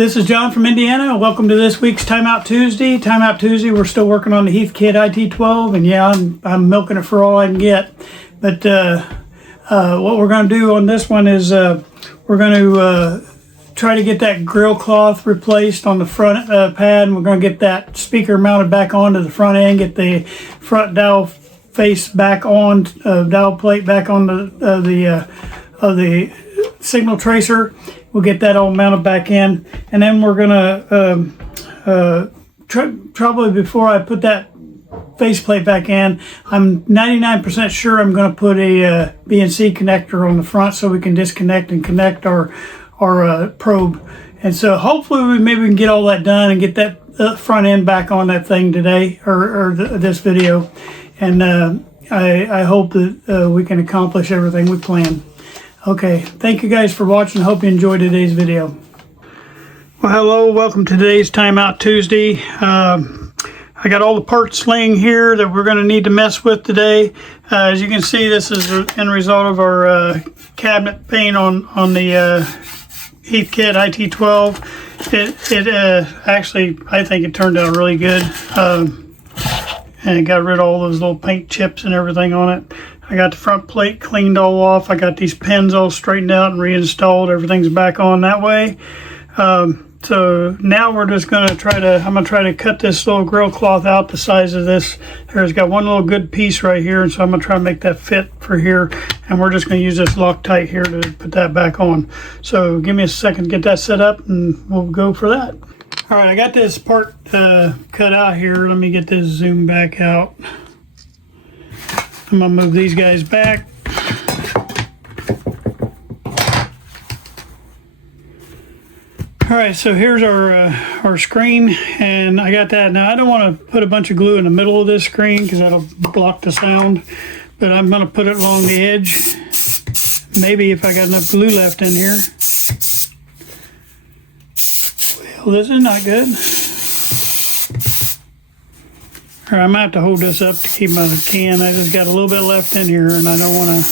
This is John from Indiana. Welcome to this week's Timeout Tuesday. Timeout Tuesday, we're still working on the Heathkit IT-12, and yeah, I'm milking it for all I can get. But what we're going to do on this one is we're going to try to get that grill cloth replaced on the front pad, and we're going to get that speaker mounted back onto the front end, get the front dowel face back on, dowel plate back on the signal tracer. We'll get that all mounted back in, and then we're gonna probably before I put that faceplate back in, I'm 99% sure I'm gonna put a BNC connector on the front so we can disconnect and connect our probe. And so hopefully maybe we can get all that done and get that front end back on that thing today or this video. And I hope that we can accomplish everything we plan. Okay, thank you guys for watching. Hope you enjoyed today's video. Well, hello, welcome to today's Timeout Tuesday. I got all the parts laying here that we're going to need to mess with today. As you can see, this is the end result of our cabinet paint on the Heathkit IT-12. It actually, I think it turned out really good. And it got rid of all those little paint chips and everything on it. I got the front plate cleaned all off. I got these pins all straightened out and reinstalled. Everything's back on that way. So now we're just going to I'm going to try to cut this little grill cloth out the size of this. It's got one little good piece right here, and so I'm going to try to make that fit for here. And we're just going to use this Loctite here to put that back on. So give me a second to get that set up, and we'll go for that. All right, I got this part cut out here. Let me get this zoomed back out. I'm gonna move these guys back. All right, so here's our screen, and I got that. Now I don't want to put a bunch of glue in the middle of this screen because that'll block the sound, but I'm gonna put it along the edge. Maybe if I got enough glue left in here. Well, this is not good. All right, I might have to hold this up to keep my can. I just got a little bit left in here, and I don't want to.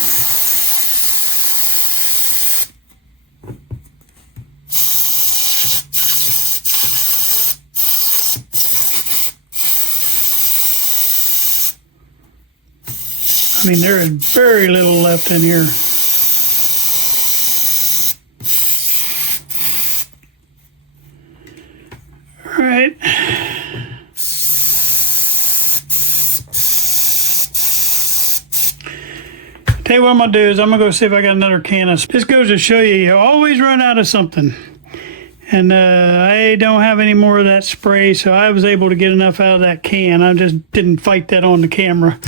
I mean, there is very little left in here. All right. Tell you what I'm going to do is I'm going to go see if I got another can of. This goes to show you always run out of something. And I don't have any more of that spray, so I was able to get enough out of that can. I just didn't fight that on the camera.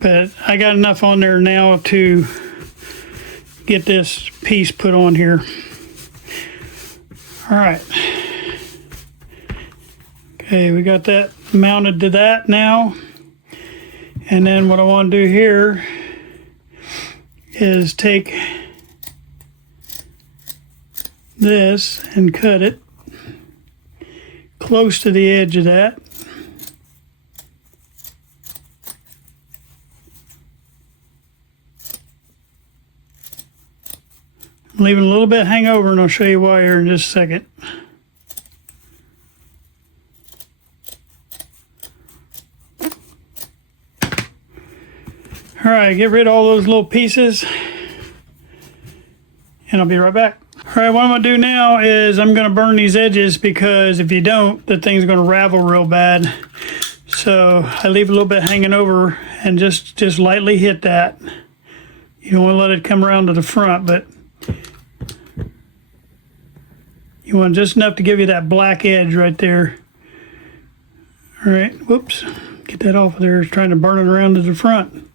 But I got enough on there now to get this piece put on here. All right. Okay, we got that mounted to that now. And then what I want to do here is take this and cut it close to the edge of that. I'm leaving a little bit hang over, and I'll show you why here in just a second. All right, get rid of all those little pieces, and I'll be right back. All right, what I'm gonna do now is I'm gonna burn these edges, because if you don't, the thing's gonna ravel real bad. So I leave a little bit hanging over and just lightly hit that. You don't wanna let it come around to the front, but you want just enough to give you that black edge right there. All right, whoops, get that off of there. It's trying to burn it around to the front.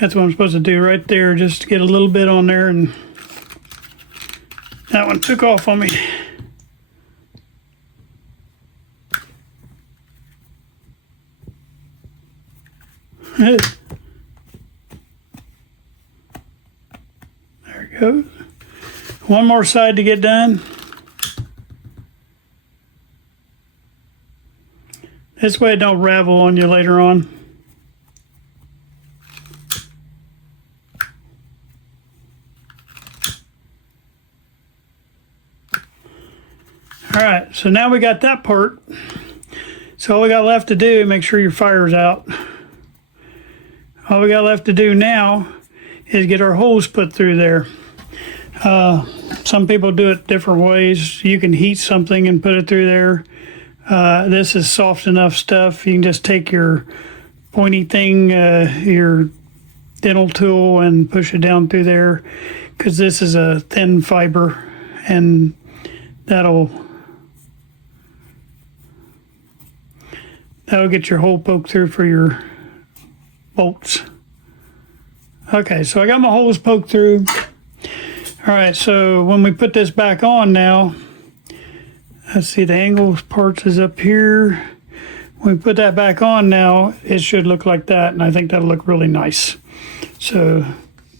That's what I'm supposed to do right there, just to get a little bit on there, and that one took off on me. go. One more side to get done. This way it don't ravel on you later on. All right, so now we got that part. So all we got left to do, make sure your fire's out. All we got left to do now is get our holes put through there. Some people do it different ways. You can heat something and put it through there. This is soft enough stuff. You can just take your pointy thing, your dental tool, and push it down through there, because this is a thin fiber, and that'll get your hole poked through for your bolts. Okay, so I got my holes poked through. All right, so when we put this back on now, let's see, the angle parts is up here. When we put that back on now, it should look like that, and I think that'll look really nice. So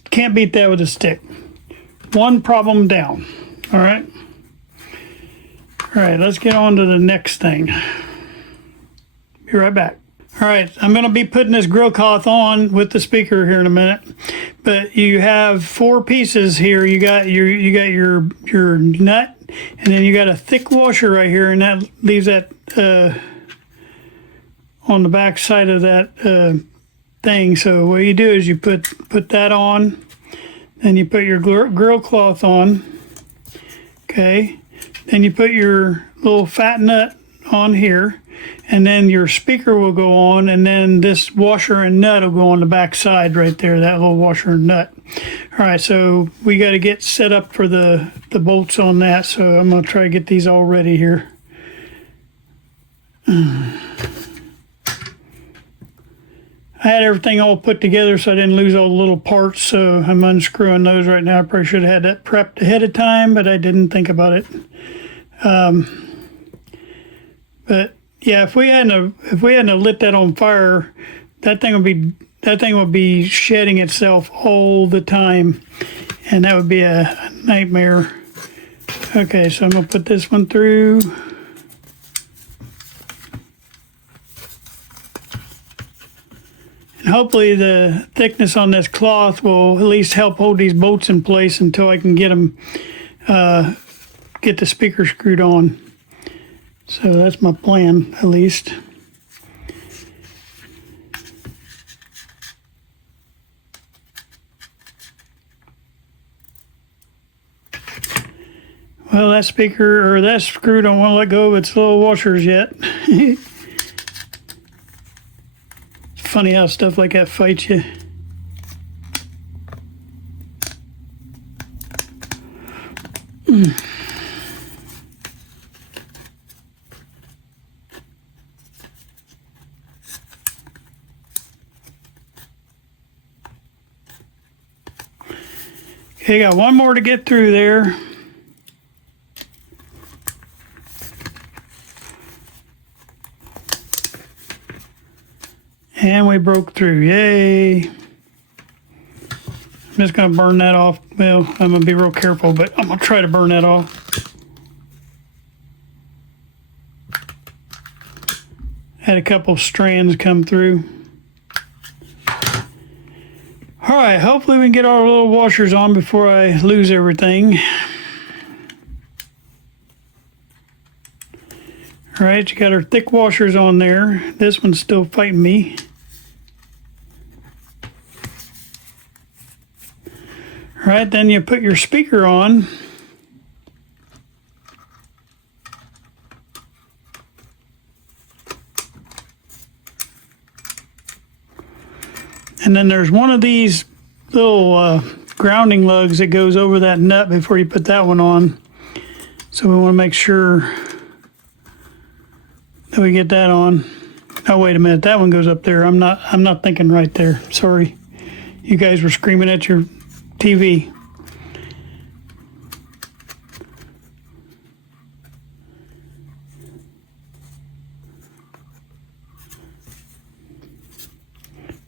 can't beat that with a stick. One problem down. All right. All right, let's get on to the next thing. Be right back. All right, I'm going to be putting this grill cloth on with the speaker here in a minute. But you have 4 pieces here. You got your nut, and then you got a thick washer right here, and that leaves that on the back side of that thing. So what you do is you put that on, then you put your grill cloth on. Okay, then you put your little fat nut on here, and then your speaker will go on, and then this washer and nut will go on the back side right there, that little washer and nut. All right, so we got to get set up for the bolts on that, so I'm going to try to get these all ready here. I had everything all put together so I didn't lose all the little parts, so I'm unscrewing those right now. I probably should have had that prepped ahead of time, but I didn't think about it. But yeah, if we hadn't lit that on fire, that thing would be shedding itself all the time, and that would be a nightmare. Okay, so I'm gonna put this one through. And hopefully the thickness on this cloth will at least help hold these bolts in place until I can get them, get the speaker screwed on. So that's my plan, at least. Well, that speaker, or that screw don't want to let go of its little washers yet. It's funny how stuff like that fights you. Okay, got one more to get through there. And we broke through, yay. I'm just gonna burn that off. Well, I'm gonna be real careful, but I'm gonna try to burn that off. Had a couple strands come through. All right, hopefully we can get our little washers on before I lose everything. All right, you got our thick washers on there. This one's still fighting me. All right, then you put your speaker on. And then there's one of these little grounding lugs that goes over that nut before you put that one on. So we want to make sure that we get that on. Oh, wait a minute, that one goes up there. I'm not thinking right there. Sorry. You guys were screaming at your TV.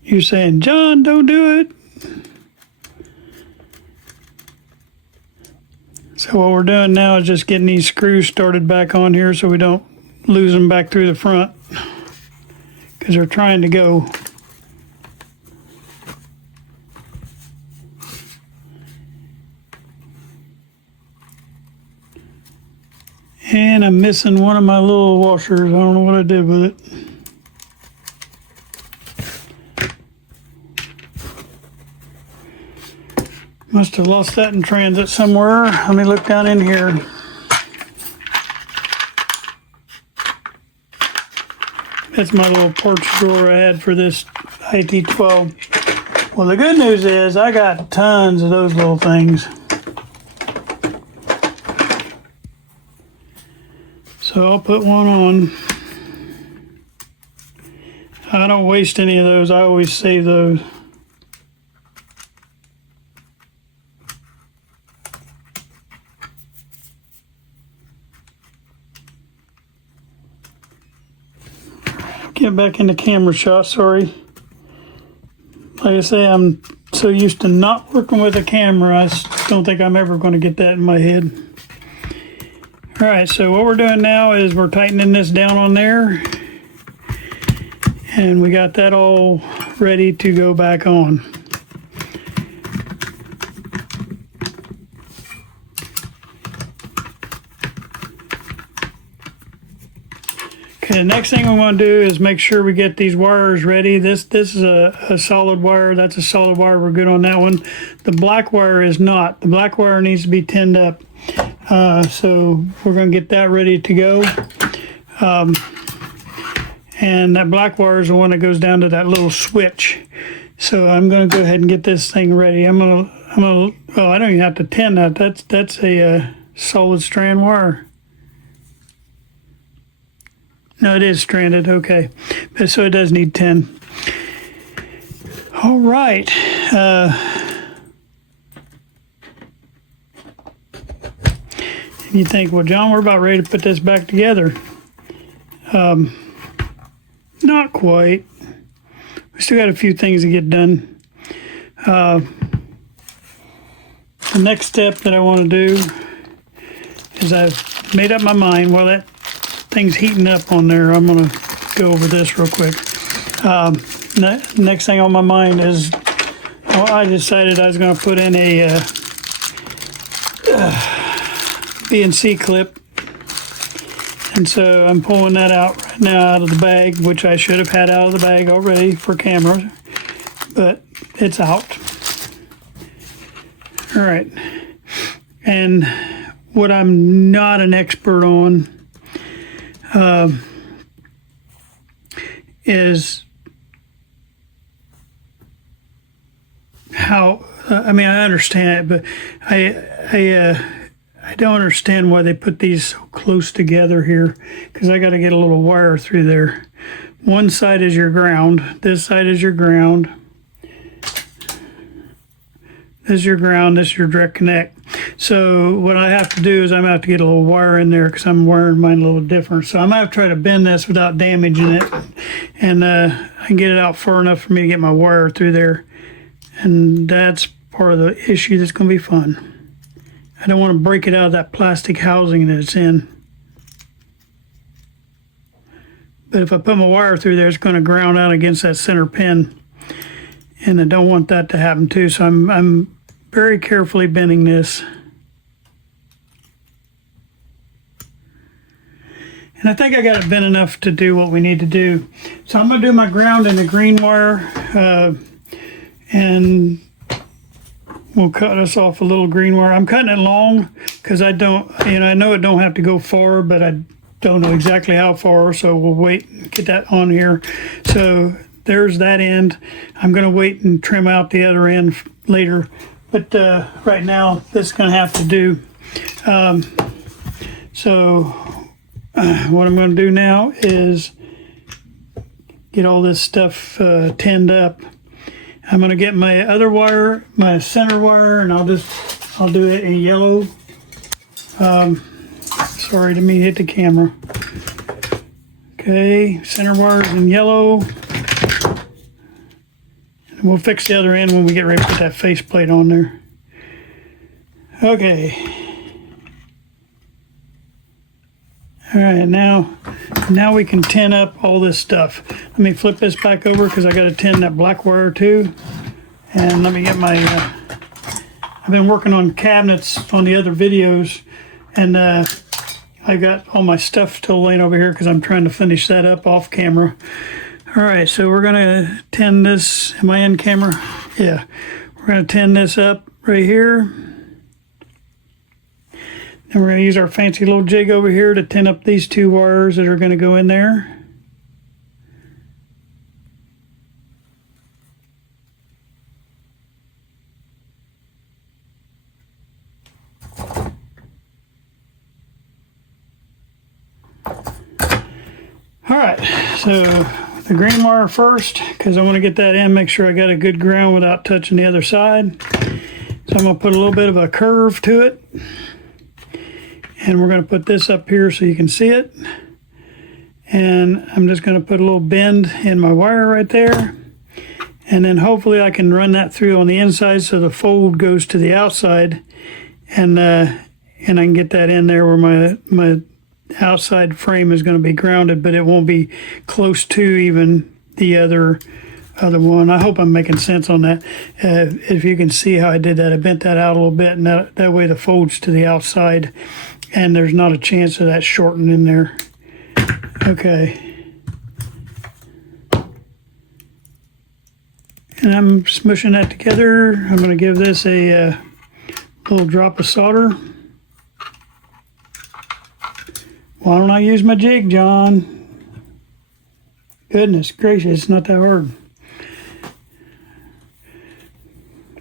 You're saying, John, don't do it. So what we're doing now is just getting these screws started back on here so we don't lose them back through the front, because they're trying to go. And I'm missing one of my little washers. I don't know what I did with it. Must have lost that in transit somewhere. Let me look down in here. That's my little porch drawer I had for this IT-12. Well, the good news is I got tons of those little things. So I'll put one on. I don't waste any of those. I always save those. Get back in the camera shot, sorry. Like I say, I'm so used to not working with a camera, I don't think I'm ever going to get that in my head. All right, so what we're doing now is we're tightening this down on there, and we got that all ready to go back on. Okay, the next thing we want to do is make sure we get these wires ready. This is a solid wire. That's a solid wire. We're good on that one. The black wire is not. The black wire needs to be tinned up. So we're going to get that ready to go. And that black wire is the one that goes down to that little switch. So I'm going to go ahead and get this thing ready. I'm gonna. Oh, I don't even have to tin that. That's a solid strand wire. No, it is stranded, okay. But so it does need 10. All right. And you think, well, John, we're about ready to put this back together. Not quite. We still got a few things to get done. The next step that I want to do is I've made up my mind. Well, that thing's heating up on there. I'm going to go over this real quick. Next thing on my mind is, well, I decided I was going to put in a BNC clip. And so I'm pulling that out right now out of the bag, which I should have had out of the bag already for camera, but it's out. All right. And what I'm not an expert on is how, I mean, I understand it, but I don't understand why they put these so close together here, because I got to get a little wire through there. One side is your ground. This side is your ground. This is your ground. This is your direct connect. So what I have to do is I'm going to have to get a little wire in there, because I'm wiring mine a little different. So I'm going to have to try to bend this without damaging it. And I can get it out far enough for me to get my wire through there. And that's part of the issue that's going to be fun. I don't want to break it out of that plastic housing that it's in. But if I put my wire through there, it's going to ground out against that center pin. And I don't want that to happen too. So I'm very carefully bending this. And I think I got it bent enough to do what we need to do. So I'm going to do my ground in the green wire. And we'll cut us off a little green wire. I'm cutting it long because I don't, I know it don't have to go far, but I don't know exactly how far. So we'll wait and get that on here. So there's that end. I'm going to wait and trim out the other end later. But right now, this is going to have to do. So what I'm going to do now is get all this stuff tinned up. I'm going to get my other wire, my center wire, and I'll do it in yellow. Sorry, didn't mean to hit the camera. Okay, center wire's in yellow. And we'll fix the other end when we get ready to put that faceplate on there. Okay, All right, now we can tin up all this stuff. Let me flip this back over because I got to tin that black wire too. And let me get my, I've been working on cabinets on the other videos, and I got all my stuff still laying over here because I'm trying to finish that up off camera. All right, so we're gonna tin this. Am I in camera? Yeah. We're gonna tin this up right here. And we're gonna use our fancy little jig over here to tin up these two wires that are gonna go in there. All right, so the green wire first, because I want to get that in, make sure I got a good ground without touching the other side. So I'm going to put a little bit of a curve to it. And we're going to put this up here so you can see it. And I'm just going to put a little bend in my wire right there. And then hopefully I can run that through on the inside so the fold goes to the outside. And I can get that in there where my outside frame is going to be grounded, but it won't be close to even the other one. I hope I'm making sense on that. If you can see how I did that, I bent that out a little bit, and that way the fold's to the outside, and there's not a chance of that shorting in there. Okay. And I'm smushing that together. I'm going to give this a little drop of solder. Why don't I use my jig, John? Goodness gracious, it's not that hard.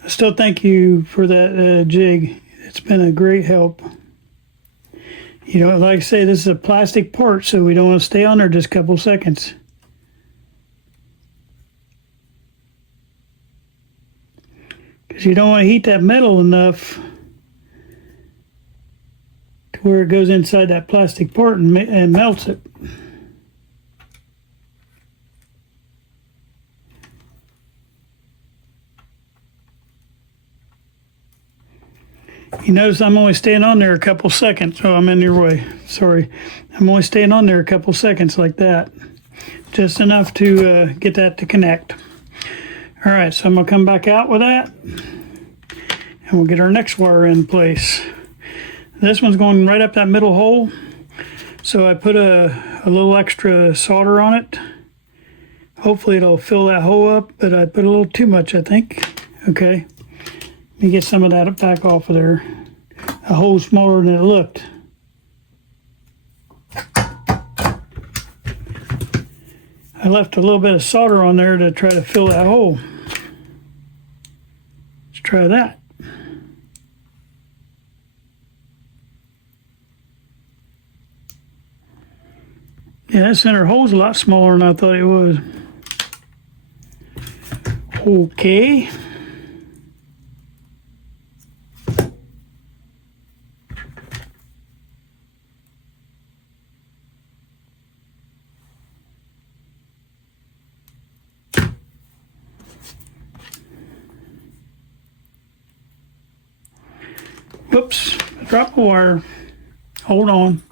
I still thank you for that jig. It's been a great help. You know, like I say, this is a plastic part, so we don't want to stay on there just a couple seconds. Because you don't want to heat that metal enough where it goes inside that plastic part and melts it. You notice I'm only staying on there a couple seconds. Oh, I'm in your way. Sorry. I'm only staying on there a couple seconds like that. Just enough to get that to connect. All right, so I'm going to come back out with that. And we'll get our next wire in place. This one's going right up that middle hole. So I put a little extra solder on it. Hopefully it'll fill that hole up, but I put a little too much, I think. Okay. Let me get some of that back off of there. A hole smaller than it looked. I left a little bit of solder on there to try to fill that hole. Let's try that. Yeah, that center hole's a lot smaller than I thought it was. Okay. Whoops, I dropped the wire. Hold on.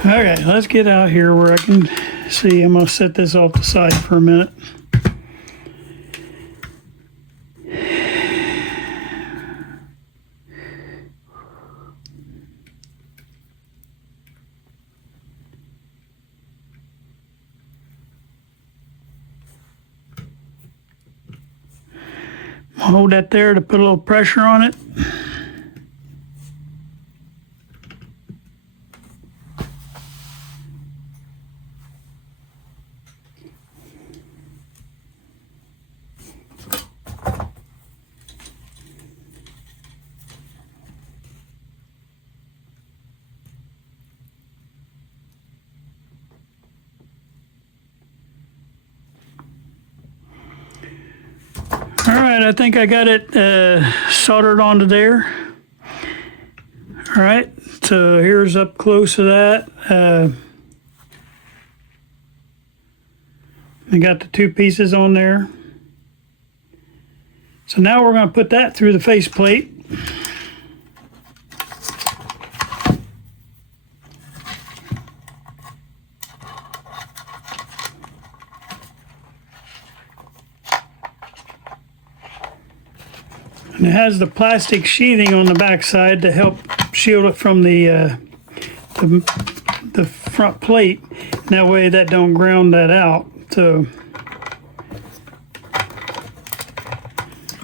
Okay, let's get out here where I can see. I'm going to set this off the side for a minute. Hold that there to put a little pressure on it. All right, I think I got it soldered onto there. All right, so here's up close to that. I got the two pieces on there. So now we're going to put that through the faceplate. And it has the plastic sheathing on the back side to help shield it from the front plate. And that way that don't ground that out. So,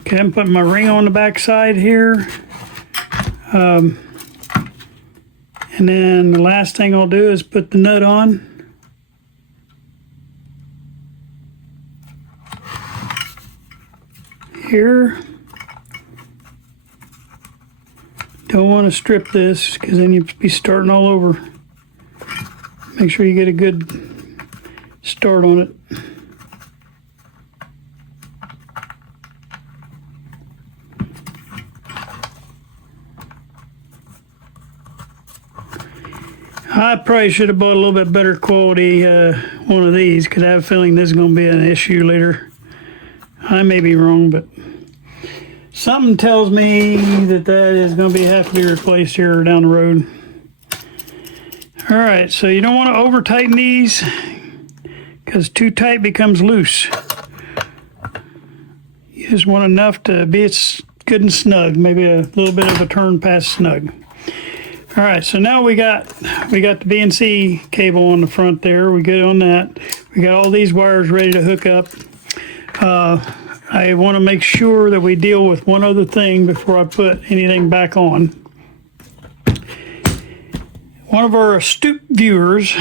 okay, I'm putting my ring on the back side here. And then the last thing I'll do is put the nut on. Here. Don't want to strip this because then you'd be starting all over. Make sure you get a good start on it. I probably should have bought a little bit better quality one of these because I have a feeling this is going to be an issue later. I may be wrong, but something tells me that is going to have to be replaced here down the road. All right, so you don't want to over tighten these because too tight becomes loose. You just want enough to be good and snug, maybe a little bit of a turn past snug. All right, so now we got the BNC cable on the front there. We good on that. We got all these wires ready to hook up. I want to make sure that we deal with one other thing before I put anything back on. One of our astute viewers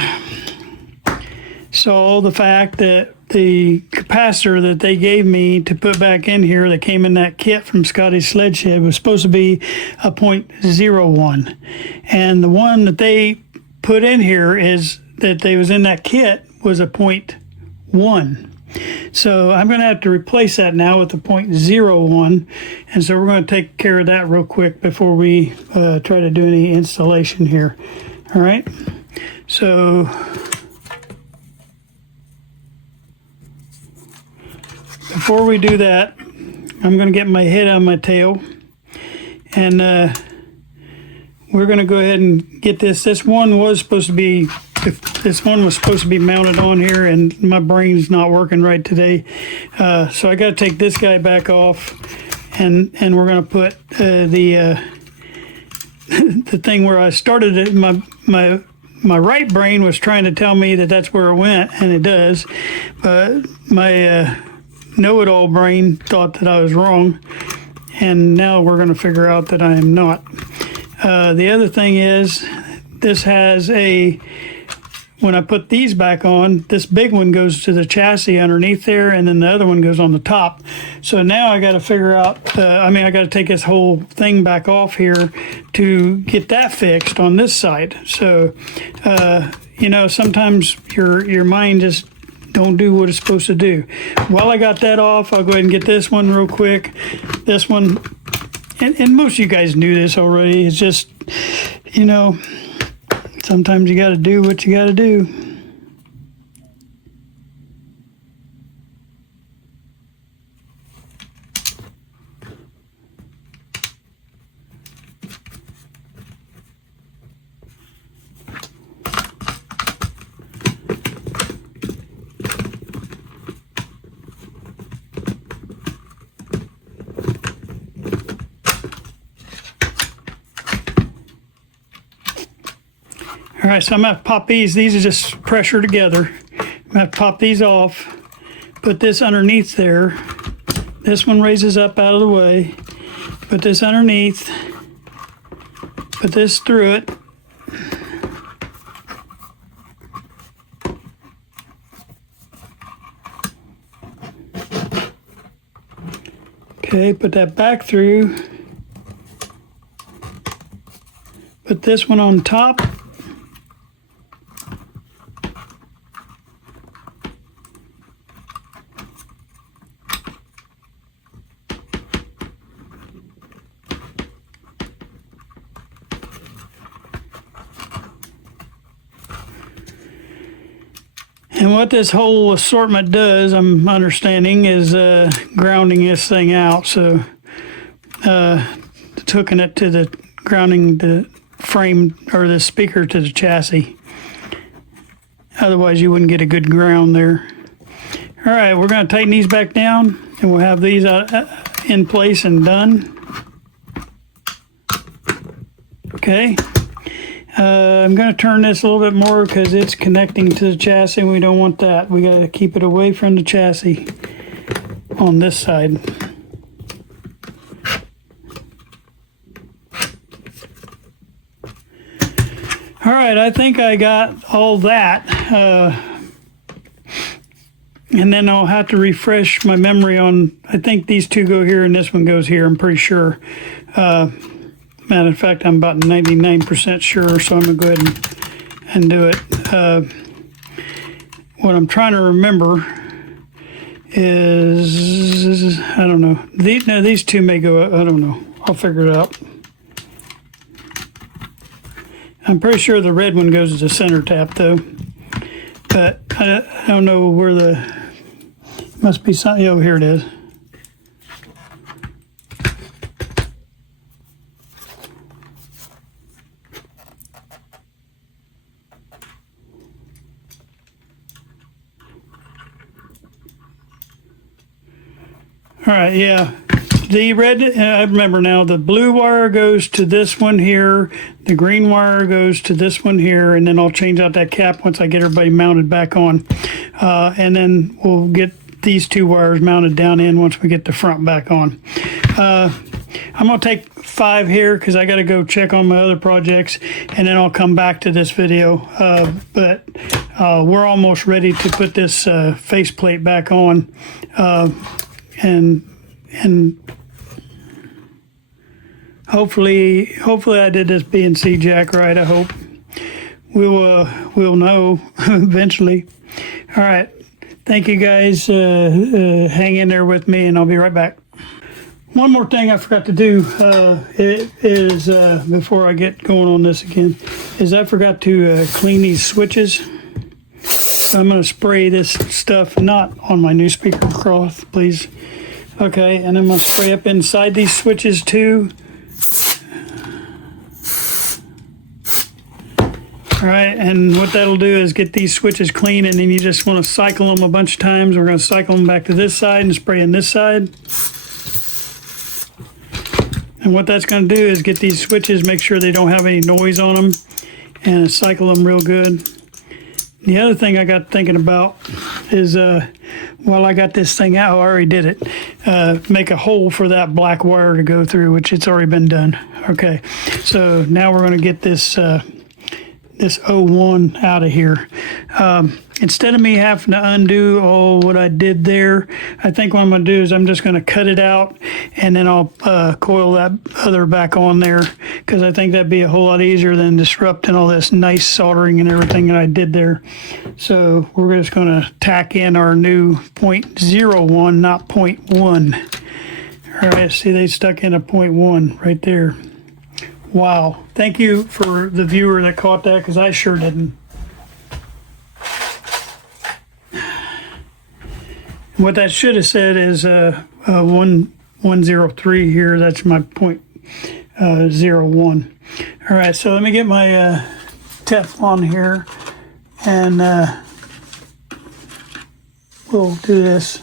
saw the fact that the capacitor that they gave me to put back in here that came in that kit from Scotty's Sled Shed was supposed to be a 0.01. And the one that they put in here is that they was in that kit was a 0.1. So I'm going to have to replace that now with the 0.01. And so we're going to take care of that real quick before we try to do any installation here. All right. So before we do that, I'm going to get my head on my tail. And we're going to go ahead and get this. This one was supposed to be mounted on here, and my brain's not working right today. So I got to take this guy back off, and we're going to put the thing where I started it. My right brain was trying to tell me that that's where it went, and it does. But my know-it-all brain thought that I was wrong, and now we're going to figure out that I am not. The other thing is, this has when I put these back on, this big one goes to the chassis underneath there, and then the other one goes on the top. So now I got to figure out, I got to take this whole thing back off here to get that fixed on this side. So, sometimes your mind just don't do what it's supposed to do. While I got that off, I'll go ahead and get this one real quick. This one, and most of you guys knew this already. It's just, sometimes you got to do what you got to do. All right, so I'm going to pop these. These are just pressure together. I'm going to pop these off, put this underneath there. This one raises up out of the way. Put this underneath. Put this through it. Okay, put that back through. Put this one on top. And what this whole assortment does, I'm understanding, is grounding this thing out. So it's hooking it to the grounding the frame or the speaker to the chassis. Otherwise you wouldn't get a good ground there. All right, we're going to tighten these back down, and we'll have these out in place and done. Okay. I'm going to turn this a little bit more because it's connecting to the chassis and we don't want that. We got to keep it away from the chassis on this side. All right, I think I got all that. And then I'll have to refresh my memory on, I think these two go here and this one goes here, I'm pretty sure. Matter of fact, I'm about 99% sure, so I'm going to go ahead and do it. What I'm trying to remember is, I don't know. These two may go, I don't know. I'll figure it out. I'm pretty sure the red one goes to the center tap, though. But I don't know where the, must be something, oh, here it is. All right, yeah. The red, I remember now, the blue wire goes to this one here, the green wire goes to this one here, and then I'll change out that cap once I get everybody mounted back on. And then we'll get these two wires mounted down in once we get the front back on. I'm going to take 5 here because I got to go check on my other projects, and then I'll come back to this video. But we're almost ready to put this faceplate back on. And hopefully I did this BNC jack right. I hope we'll know eventually. All right, thank you guys. Hang in there with me, and I'll be right back. One more thing I forgot to do before I get going on this again is I forgot to clean these switches. So I'm going to spray this stuff not on my new speaker cloth, please. Okay, and I'm going to spray up inside these switches too. All right, and what that'll do is get these switches clean, and then you just want to cycle them a bunch of times. We're going to cycle them back to this side and spray in this side. And what that's going to do is get these switches, make sure they don't have any noise on them, and cycle them real good. The other thing I got thinking about is while I got this thing out, I already did it, make a hole for that black wire to go through, which it's already been done. Okay, so now we're going to get this this 01 out of here. Instead of me having to undo all what I did there, I think what I'm going to do is I'm just going to cut it out, and then I'll coil that other back on there, because I think that'd be a whole lot easier than disrupting all this nice soldering and everything that I did there. So we're just going to tack in our new 0.01, not 0.1. All right, see, they stuck in a 0.1 right there. Wow. Thank you for the viewer that caught that, because I sure didn't. What that should have said is 103 here. That's my 0.01. All right, so let me get my Teflon here, and we'll do this.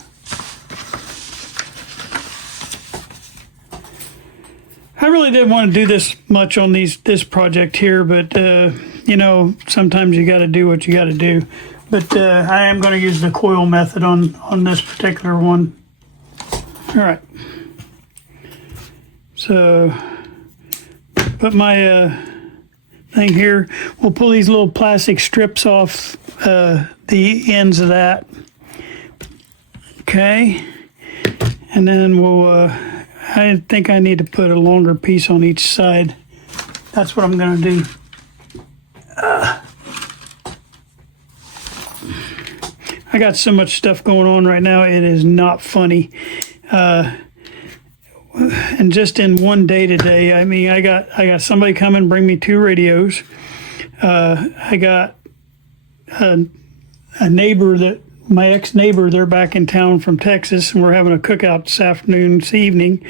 I really didn't want to do this much on this project here, but you know, sometimes you got to do what you got to do. But I am going to use the coil method on this particular one. All right. So put my thing here. We'll pull these little plastic strips off the ends of that. Okay. And then we'll, I think I need to put a longer piece on each side. That's what I'm going to do. I got so much stuff going on right now, it is not funny. And just in one day today, I mean, I got somebody come and bring me 2 radios. I got a neighbor that, my ex-neighbor, they're back in town from Texas, and we're having a cookout this evening.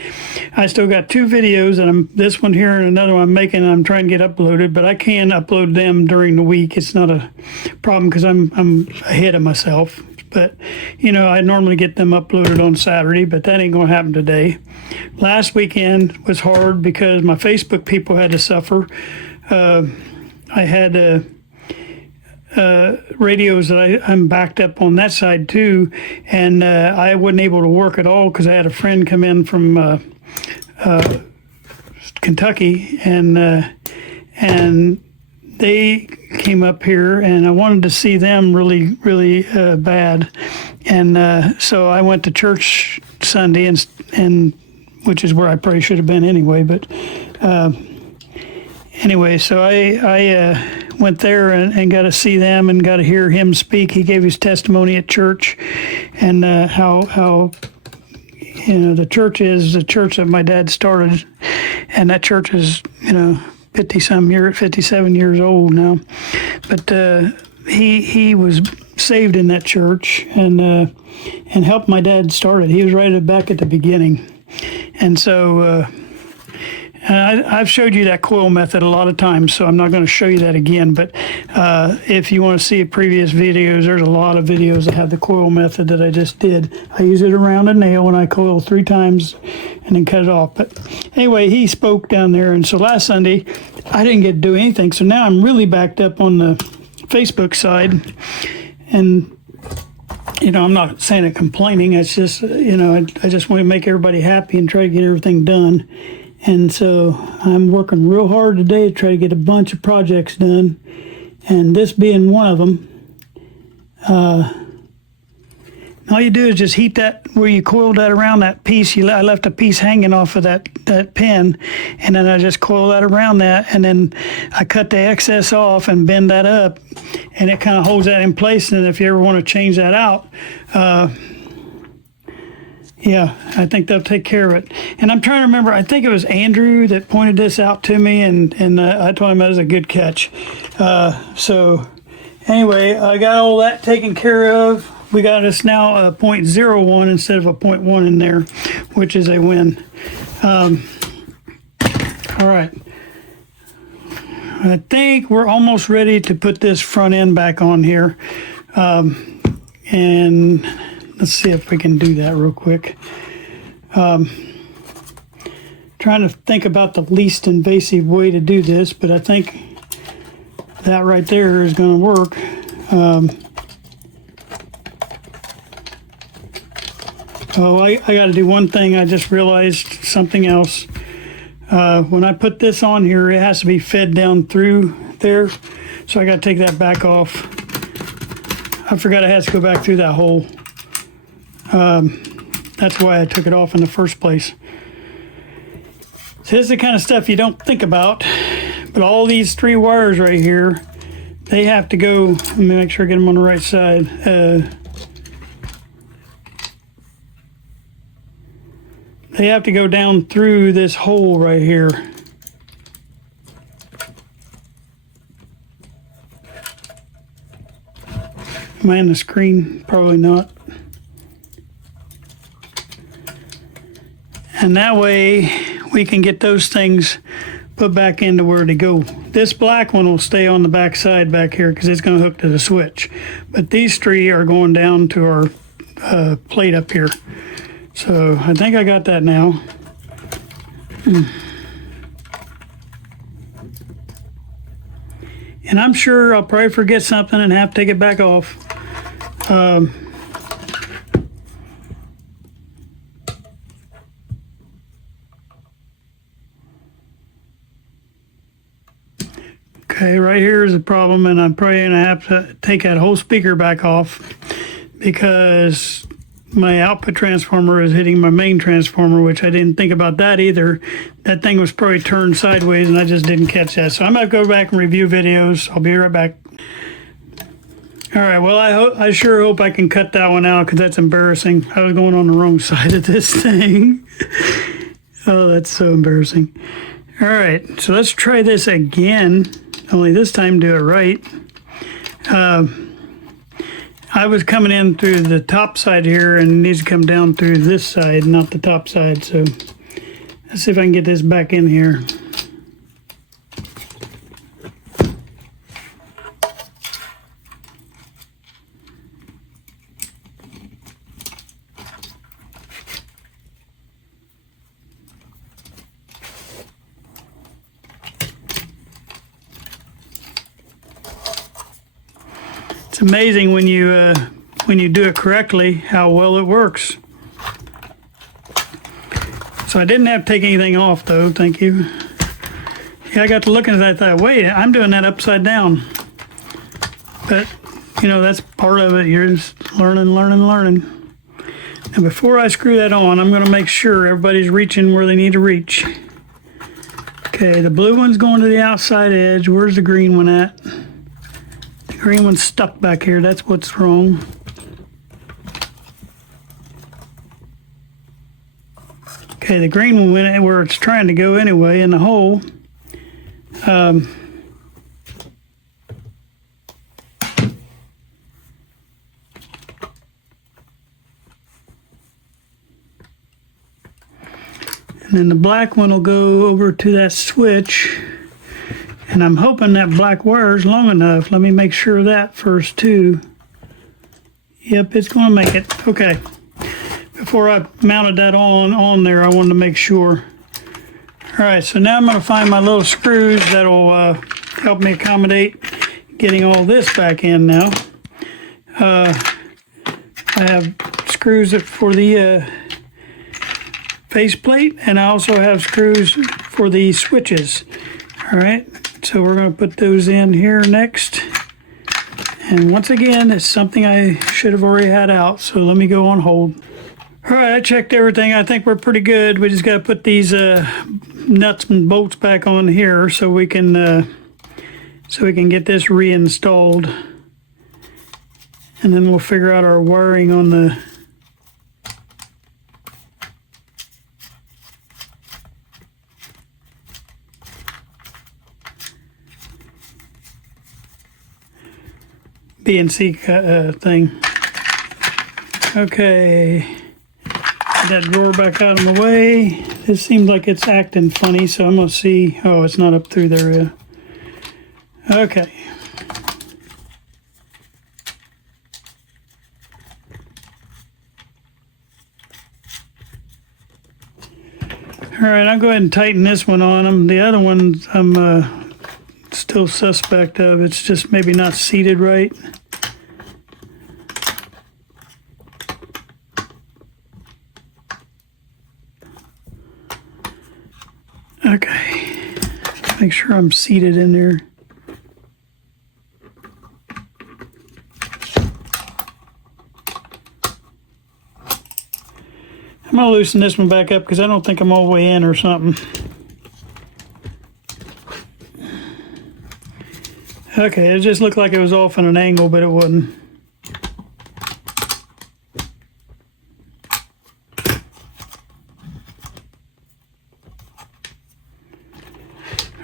I still got 2 videos, and this one here and another one I'm making, and I'm trying to get uploaded, but I can upload them during the week. It's not a problem because I'm ahead of myself. but I normally get them uploaded on Saturday, but that ain't gonna happen today. Last weekend was hard because my Facebook people had to suffer. I had radios that I'm backed up on that side too, and I wasn't able to work at all because I had a friend come in from Kentucky, and they came up here, and I wanted to see them really, really bad, and so I went to church Sunday, and which is where I probably should have been anyway, but anyway, so I went there and got to see them and got to hear him speak. He gave his testimony at church, and how the church is the church that my dad started, and that church is 57 years old now, but he was saved in that church and helped my dad start it. He was right back at the beginning, and so I've showed you that coil method a lot of times, so I'm not going to show you that again, but if you want to see previous videos, there's a lot of videos that have the coil method that I just did. I use it around a nail and I coil 3 times and then cut it off. But anyway, he spoke down there, and so last Sunday I didn't get to do anything, so now I'm really backed up on the Facebook side, and I'm not saying it complaining. It's just I just want to make everybody happy and try to get everything done. And so I'm working real hard today to try to get a bunch of projects done, and this being one of them. All you do is just heat that where you coiled that around that piece. I left a piece hanging off of that pin, and then I just coil that around that, and then I cut the excess off and bend that up, and it kind of holds that in place. And if you ever want to change that out, yeah, I think they'll take care of it. And I'm trying to remember, I think it was Andrew that pointed this out to me, and I told him that was a good catch. So anyway, I got all that taken care of. We got us now a 0.01 instead of a 0.1 in there, which is a win. All right. I think we're almost ready to put this front end back on here. And let's see if we can do that real quick. Trying to think about the least invasive way to do this, but I think that right there is going to work. I got to do one thing. I just realized something else. When I put this on here, it has to be fed down through there, so I got to take that back off. I forgot I had to go back through that hole. That's why I took it off in the first place. So this is the kind of stuff you don't think about, but all these 3 wires right here, they have to go. Let me make sure I get them on the right side. They have to go down through this hole right here. Am I on the screen? Probably not. And that way we can get those things put back into where to go. This black one will stay on the back side back here because it's going to hook to the switch. But these 3 are going down to our plate up here. So I think I got that now. And I'm sure I'll probably forget something and have to take it back off. Okay, right here is the problem, and I'm probably going to have to take that whole speaker back off because my output transformer is hitting my main transformer, which I didn't think about that either. That thing was probably turned sideways, and I just didn't catch that. So I'm going to go back and review videos. I'll be right back. All right, well, I sure hope I can cut that one out because that's embarrassing. I was going on the wrong side of this thing. Oh, that's so embarrassing. All right, so let's try this again, only this time do it right. I was coming in through the top side here, and it needs to come down through this side, not the top side. So let's see if I can get this back in here. It's amazing when you do it correctly how well it works. So I didn't have to take anything off though, thank you. Yeah, I got to looking at that, I thought, wait, I'm doing that upside down. But, you know, that's part of it. You're just learning. And before I screw that on, I'm going to make sure everybody's reaching where they need to reach. Okay, the blue one's going to the outside edge. Where's the green one at? The green one's stuck back here. That's what's wrong. Okay, the green one went where it's trying to go anyway, in the hole. And then the black one will go over to that switch. And I'm hoping that black wire is long enough. Let me make sure of that first too. Yep, it's going to make it. Okay. Before I mounted that on there, I wanted to make sure. All right, so now I'm going to find my little screws that'll help me accommodate getting all this back in now. I have screws for the faceplate, and I also have screws for the switches. All right, so we're going to put those in here next. And once again, it's something I should have already had out, so let me go on hold. All right, I checked everything. I think we're pretty good. We just got to put these nuts and bolts back on here so we can get this reinstalled, and then we'll figure out our wiring on the BNC thing. Okay. That drawer back out of the way. This seems like it's acting funny, so I'm going to see. Oh, it's not up through there yet. Okay. All right, I'll go ahead and tighten this one on them. The other one I'm still suspect of. It's just maybe not seated right. Okay, make sure I'm seated in there. I'm going to loosen this one back up because I don't think I'm all the way in or something. Okay, it just looked like it was off at an angle, but it wasn't.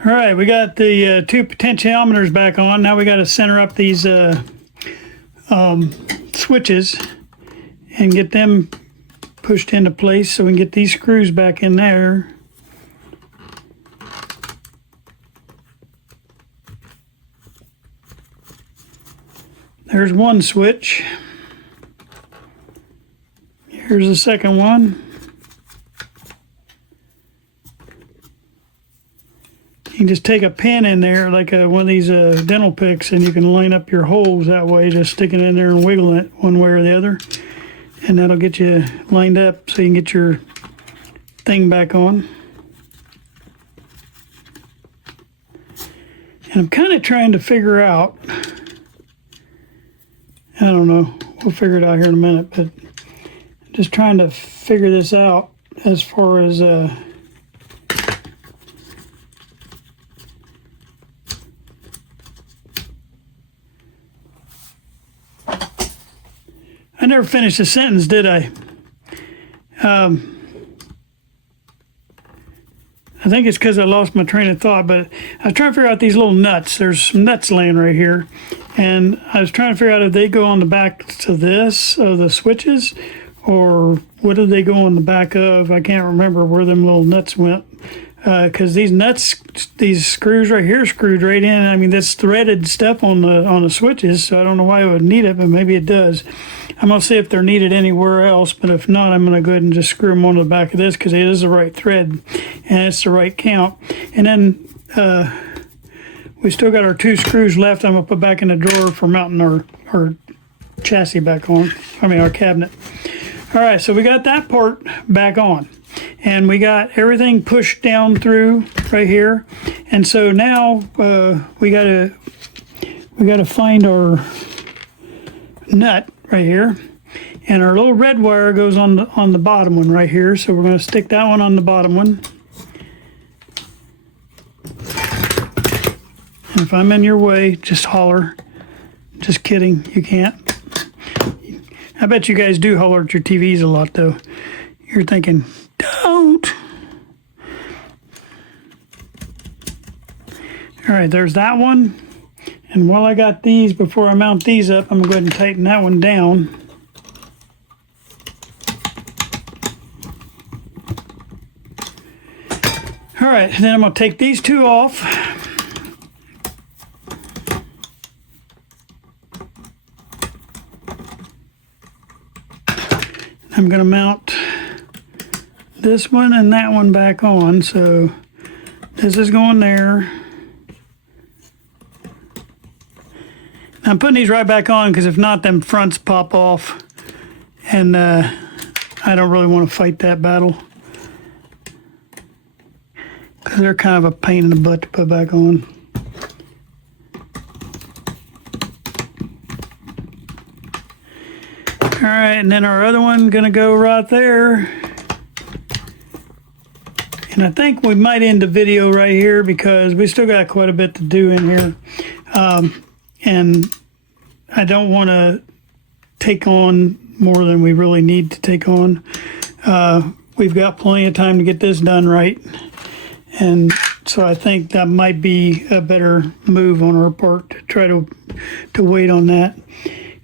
All right, we got the two potentiometers back on. Now we got to center up these switches and get them pushed into place so we can get these screws back in there. There's one switch. Here's the second one. You can just take a pin in there, like one of these dental picks, and you can line up your holes that way, just sticking it in there and wiggling it one way or the other. And that'll get you lined up so you can get your thing back on. And I'm kind of trying to figure out, I don't know, we'll figure it out here in a minute, but I'm just trying to figure this out as far as I never finished the sentence, did I? I think it's because I lost my train of thought, but I was trying to figure out these little nuts. There's some nuts laying right here. And I was trying to figure out if they go on the back to this, of the switches, or what do they go on the back of? I can't remember where them little nuts went. Because these nuts, these screws right here screwed right in. I mean, that's threaded stuff on the switches, so I don't know why it would need it, but maybe it does. I'm going to see if they're needed anywhere else, but if not, I'm going to go ahead and just screw them onto the back of this because it is the right thread and it's the right count. And then we still got our two screws left. I'm going to put back in the drawer for mounting our our chassis back on. I mean, our cabinet. All right, so we got that part back on, and we got everything pushed down through right here. And so now we gotta find our nut right here, and our little red wire goes on the bottom one right here. So we're going to stick that one on the bottom one. And if I'm in your way, just holler. Just kidding, you can't. I bet you guys do holler at your TVs a lot, though. You're thinking, don't. All right, there's that one. And while I got these, before I mount these up, I'm going to go ahead and tighten that one down. All right, then I'm going to take these two off. I'm going to mount this one and that one back on. So this is going there. I'm putting these right back on because if not, them fronts pop off. And I don't really want to fight that battle, because they're kind of a pain in the butt to put back on. All right, and then our other one gonna go right there. And I think we might end the video right here because we still got quite a bit to do in here. And I don't want to take on more than we really need to take on. We've got plenty of time to get this done right. And so I think that might be a better move on our part to try to wait on that.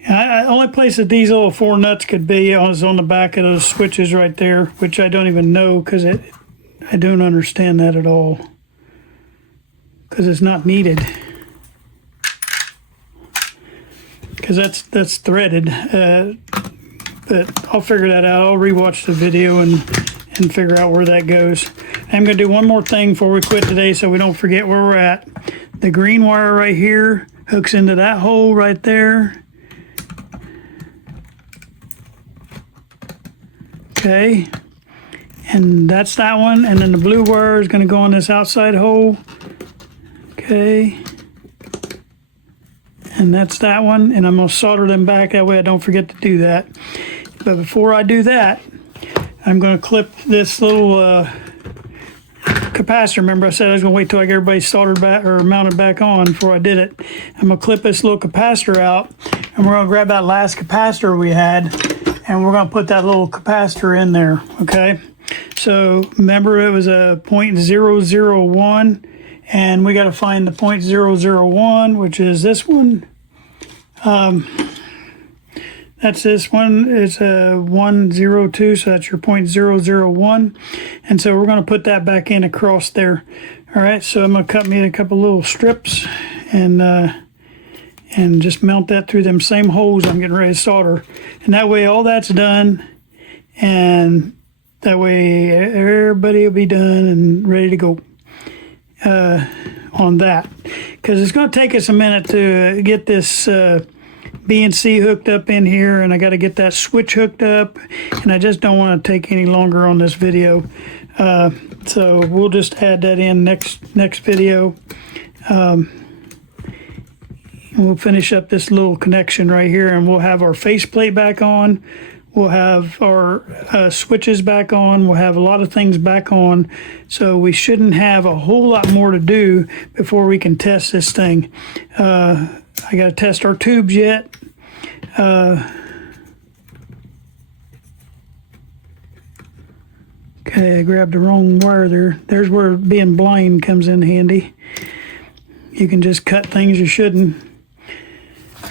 Only place that these little 4 nuts could be is on the back of those switches right there, which I don't even know because I don't understand that at all, because it's not needed. Because that's threaded, but I'll figure that out. I'll rewatch the video and figure out where that goes. I'm going to do one more thing before we quit today so we don't forget where we're at. The green wire right here hooks into that hole right there. Okay, and that's that one, and then the blue wire is going to go on this outside hole. Okay, and that's that one, and I'm going to solder them back, that way I don't forget to do that. But before I do that, I'm going to clip this little capacitor. Remember I said I was going to wait till I get everybody soldered back or mounted back on before I did it. I'm going to clip this little capacitor out, and we're going to grab that last capacitor we had, and we're going to put that little capacitor in there, okay? So remember it was a 0.001, and we got to find the 0.001, which is this one. That's this one. It's a 102, so that's your 0.001. And so we're going to put that back in across there. All right, so I'm going to cut me a couple little strips and just mount that through them same holes I'm getting ready to solder. And that way all that's done, and that way everybody will be done and ready to go on that. Because it's going to take us a minute to get this BNC hooked up in here, and I got to get that switch hooked up, and I just don't want to take any longer on this video. So we'll just add that in next video. We'll finish up this little connection right here, and we'll have our faceplate back on. We'll have our switches back on. We'll have a lot of things back on. So we shouldn't have a whole lot more to do before we can test this thing. I got to test our tubes yet. Okay, I grabbed the wrong wire there. There's where being blind comes in handy. You can just cut things you shouldn't.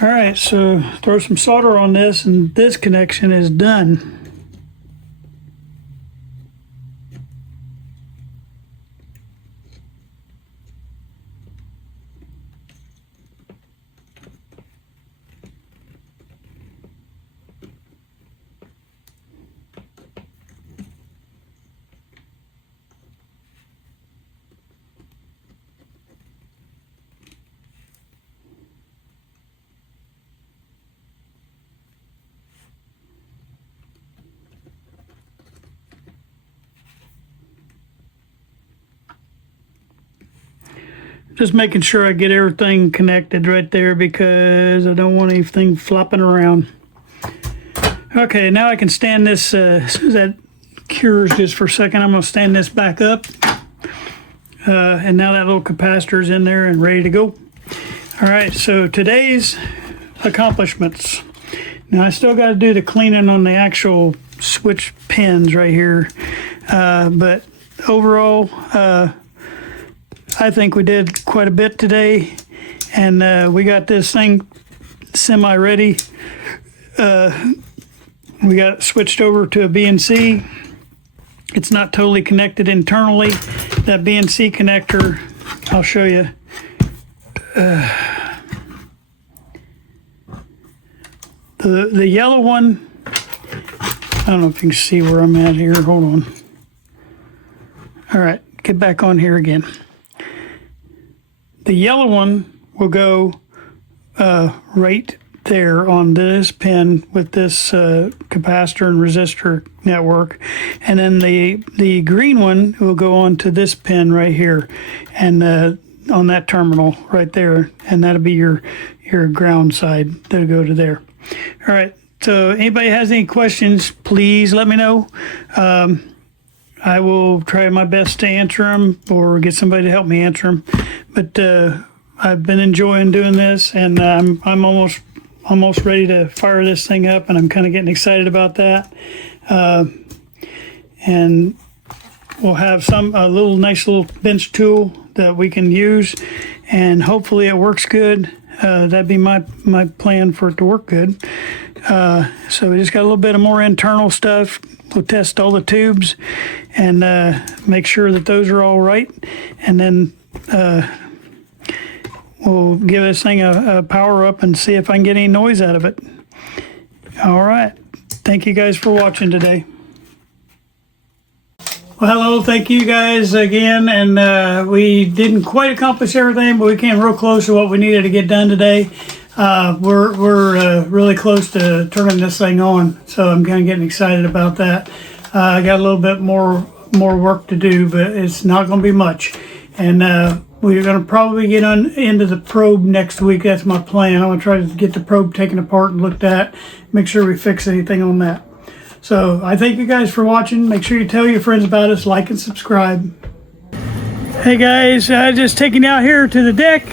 All right, so throw some solder on this, and this connection is done. Just making sure I get everything connected right there because I don't want anything flopping around. Okay, now I can stand this, as soon as that cures just for a second, I'm going to stand this back up. And now that little capacitor is in there and ready to go. All right, so today's accomplishments. Now I still got to do the cleaning on the actual switch pins right here. But overall, I think we did quite a bit today. And we got this thing semi-ready. We got it switched over to a BNC. It's not totally connected internally. That BNC connector, I'll show you. The yellow one, I don't know if you can see where I'm at here. Hold on. All right, get back on here again. The yellow one will go right there on this pin with this capacitor and resistor network, and then the green one will go on to this pin right here, and on that terminal right there, and that'll be your ground side that'll go to there. All right, so anybody has any questions, please let me know. I will try my best to answer them or get somebody to help me answer them, but I've been enjoying doing this, and I'm almost ready to fire this thing up, and I'm kind of getting excited about that. And we'll have a nice little bench tool that we can use, and hopefully it works good. That'd be my plan for it to work good. So we just got a little bit of more internal stuff. We'll test all the tubes and make sure that those are all right, and then we'll give this thing a power up and see if I can get any noise out of it. All right. Thank you guys for watching today. Well, hello. Thank you guys again. And we didn't quite accomplish everything, but we came real close to what we needed to get done today. We're really close to turning this thing on, so I'm kind of getting excited about that. I got a little bit more work to do, but it's not going to be much. And we're going to probably get into the probe next week. That's my plan. I want to try to get the probe taken apart and looked at, make sure we fix anything on that. So I thank you guys for watching. Make sure you tell your friends about us, like and subscribe. Hey guys, just taking you out here to the deck.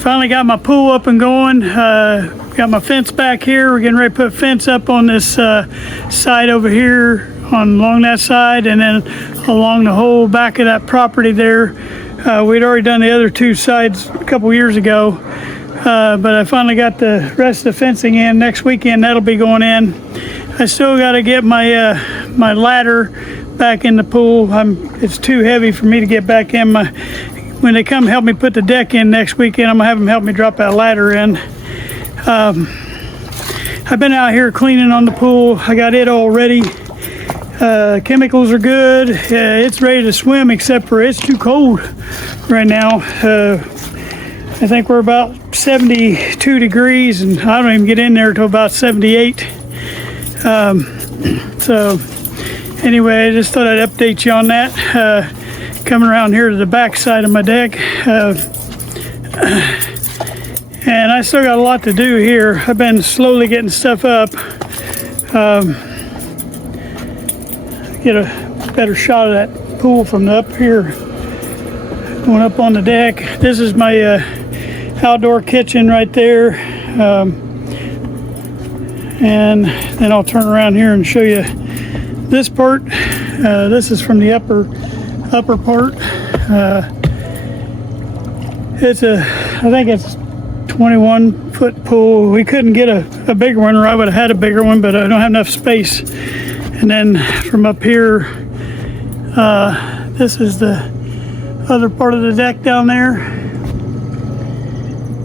Finally got my pool up and going. Got my fence back here. We're getting ready to put fence up on this side over here, along that side, and then along the whole back of that property there. We'd already done the other two sides a couple years ago, but I finally got the rest of the fencing in. Next weekend that'll be going in. I still got to get my my ladder back in the pool. It's too heavy for me to get back in. When they come help me put the deck in next weekend, I'm gonna have them help me drop that ladder in. I've been out here cleaning on the pool. I got it all ready. Chemicals are good. It's ready to swim, except for it's too cold right now. I think we're about 72 degrees, and I don't even get in there till about 78. So anyway, I just thought I'd update you on that. Coming around here to the back side of my deck, and I still got a lot to do here. I've been slowly getting stuff up. Get a better shot of that pool from up here, going up on the deck. This is my outdoor kitchen right there, and then I'll turn around here and show you this part. This is from the upper part. I think it's 21-foot pool. We couldn't get a bigger one, or I would have had a bigger one, but I don't have enough space. And then from up here, this is the other part of the deck down there.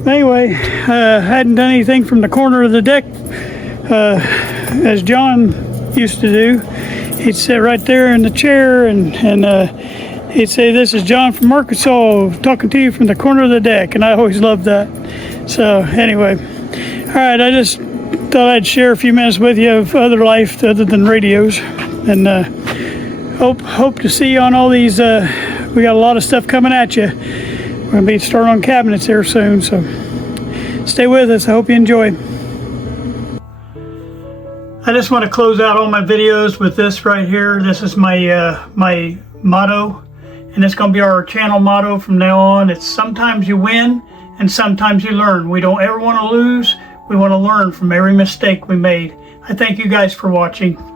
Anyway, I hadn't done anything from the corner of the deck as John used to do. He'd sit right there in the chair and he'd say, "This is John from Arkansas talking to you from the corner of the deck," and I always loved that. So anyway, all right, I just thought I'd share a few minutes with you of other life other than radios, and hope to see you on all these. We got a lot of stuff coming at you. going to be starting on cabinets here soon, so stay with us. I hope you enjoy. I just want to close out all my videos with this right here. This is my my motto, and it's going to be our channel motto from now on. It's sometimes you win and sometimes you learn. We don't ever want to lose. We want to learn from every mistake we made. I thank you guys for watching.